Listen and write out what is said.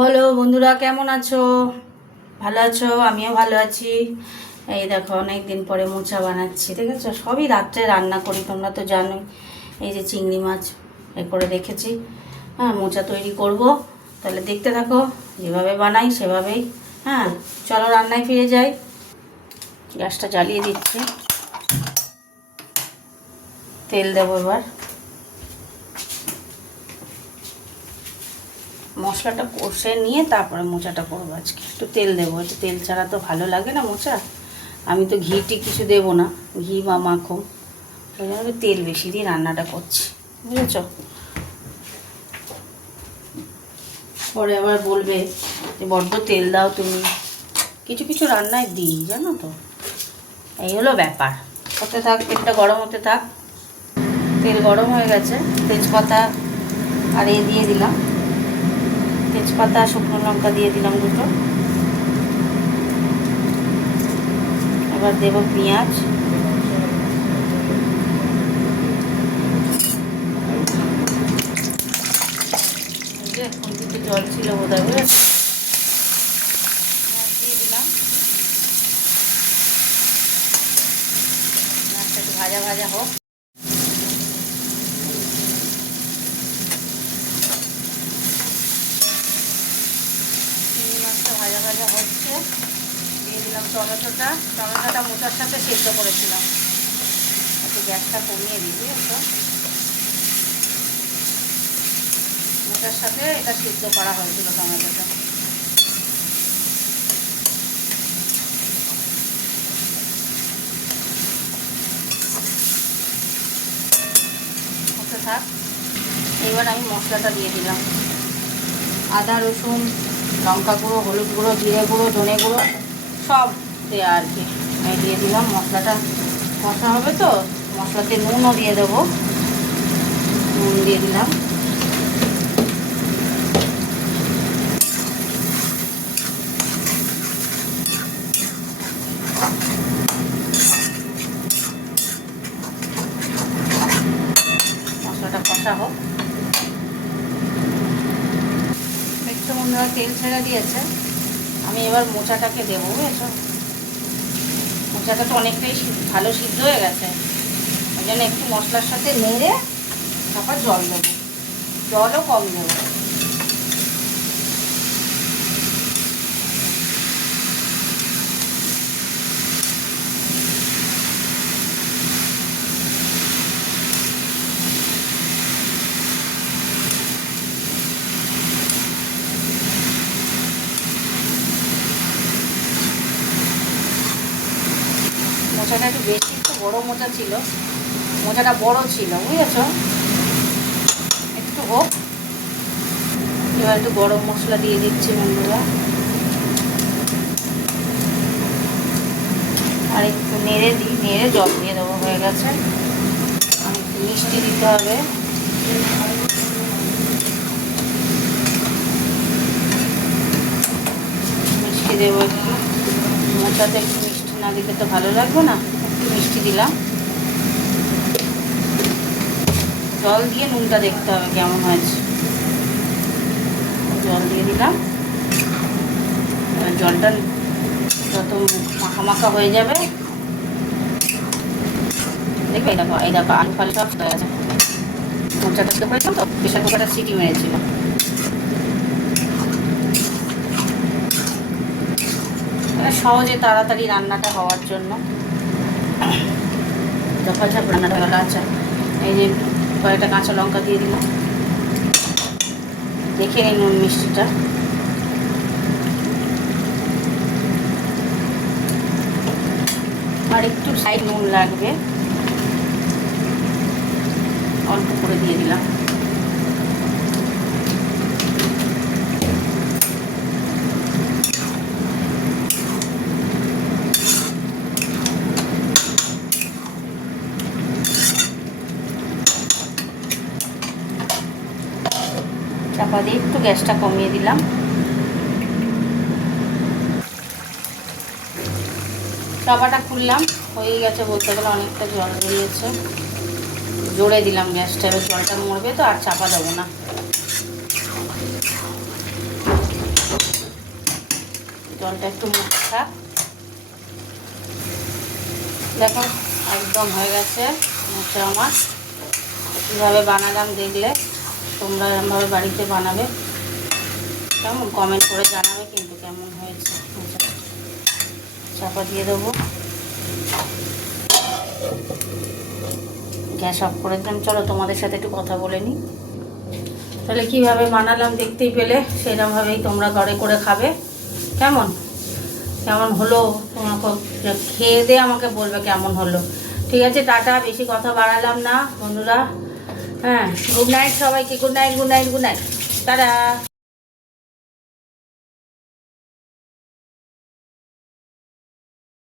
বলো বন্ধুরা, কেমন আছো? ভালো আছো? আমিও ভালো আছি। এই দেখো, অনেক দিন পরে মোচা বানাচ্ছি, দেখেছো? সবই রাত্রে রান্না করি, তোমরা তো জানোই। এই যে চিংড়ি মাছ এ করে রেখেছি। হ্যাঁ, মোচা তৈরি করব। তাহলে দেখতে থাকো, যেভাবে বানাই সেভাবেই। হ্যাঁ, চলো রান্নায় ফিরে যাই। গ্যাসটা জ্বালিয়ে দিচ্ছি, তেল দেবো এবার। মশলাটা কষে নিয়ে তারপরে মোচাটা করবো। আজকে একটু তেল দেবো, একটু তেল ছাড়া তো ভালো লাগে না মোচা। আমি তো ঘিটি কিছু দেবো না, ঘি বা মাখন, ওই জন্য তেল বেশি দিয়ে রান্নাটা করছি, বুঝেছ? পরে আবার বলবে যে বড্ড তেল দাও তুমি। কিছু কিছু রান্নায় দিই, জানো তো। এই হলো ব্যাপার। হতে থাক, তেলটা গরম হতে থাক। তেল গরম হয়ে গেছে, তেজপাতা আর দিয়ে দিলাম। তেজপাতা, শুকনো লঙ্কা দিয়ে দিলাম দুটো। এবার দেবো পেঁয়াজ। খুন্তিতে জল ছিল বোধহয়, বুঝেছো? পেঁয়াজ দিয়ে দিলাম। পেঁয়াজটা একটু ভাজা ভাজা হোক। চিংড়ি মাছটা ভাজা ভাজা হচ্ছে। দিয়ে দিলাম টমেটোটা। টমেটোটা মোচার সাথে সেদ্ধ করেছিলাম। একটু গ্যাসটা কমিয়ে দিই, বুঝেছো? মোচার সাথে এটা সিদ্ধ করা হয়েছিল টমেটোটা। হতে থাক। এবার আমি মশলাটা দিয়ে দিলাম। আদা, রসুন, লঙ্কা গুঁড়ো, হলুদ গুঁড়ো, জিরে গুঁড়ো, ধনে গুঁড়ো সব দেওয়া আর কি। আমি দিয়ে দিলাম। মশলাটা কষা হবে তো, মশলাতে নুনও দিয়ে দেবো। নুন দিয়ে দিলাম। মশলাটা কষা হোক। একটু বন্ধুরা তেল ছেড়ে দিয়েছে। আমি এবার মোচাটাকে দেবো, বুঝেছো? মোচাটা তো অনেকটাই ভালো সিদ্ধ হয়ে গেছে। ওই জন্য একটু মশলার সাথে নেড়ে তারপর জল দেবো। জলও কম দেবো। মোচাটা একটু বেশি, একটু বড়ো মোচা ছিল। মোচাটা বড় ছিল, বুঝেছো? একটু হোক। এবার একটু গরম মশলা দিয়ে দিচ্ছি বন্ধুরা। আর একটু নেড়ে দিই, নেড়ে জল দিয়ে দেবো। হয়ে গেছে। আর একটু মিষ্টি দিতে হবে। মিষ্টি দেবো একটু। মোচাতে একটু মিষ্টি না দিলে তো ভালো লাগবে না। একটু মিষ্টি দিলাম। জল দিয়ে নুনটা দেখতে হবে কেমন হয়েছে। জল দিয়ে দিলাম। এবার জলটা যত মাখা মাখা হয়ে যাবে, দেখবে এই দেখো আলু ফালু সব হয়ে গেছে। মোচাটা তো হয়েছিল তো, প্রেশার কুকারটা সিটি মেরেছিল। সহজে তাড়াতাড়ি রান্নাটা হওয়ার জন্য দফাঝাপ রান্নাটা হলো। আচ্ছা, এই যে কয়েকটা কাঁচা লঙ্কা দিয়ে দিলাম। দেখে নিই নুন মিষ্টিটা। আর একটু সাইড নুন লাগবে, অল্প করে দিয়ে দিলাম। চাপা দিয়ে একটু গ্যাসটা কমিয়ে দিলাম। চাপাটা খুললাম। হয়ে গেছে বলতে গেলে, অনেকটা জল বেরিয়েছে। জোরে দিলাম গ্যাসটা। এবার জলটা মরবে তো আর চাপা দেবো না। জলটা একটু মুখে থাক। দেখো একদম হয়ে গেছে মোচা আমার। কীভাবে বানালাম দেখলে তোমরা এরকমভাবে বাড়িতে বানাবে, কেমন কমেন্ট করে জানাবে কিন্তু কেমন হয়েছে। চাপা দিয়ে দেবো, গ্যাস অফ করে দিলাম। চলো তোমাদের সাথে একটু কথা বলে নিই। তাহলে কীভাবে বানালাম দেখতেই পেলে, সেরকমভাবেই তোমরা ঘরে করে খাবে। কেমন কেমন হলো তোমাকে খেয়ে দিয়ে আমাকে বলবে কেমন হলো। ঠিক আছে, টাটা, বেশি কথা বাড়ালাম না বন্ধুরা। হ্যাঁ, গুড নাইট সবাইকে, good night, good night, good night, tata.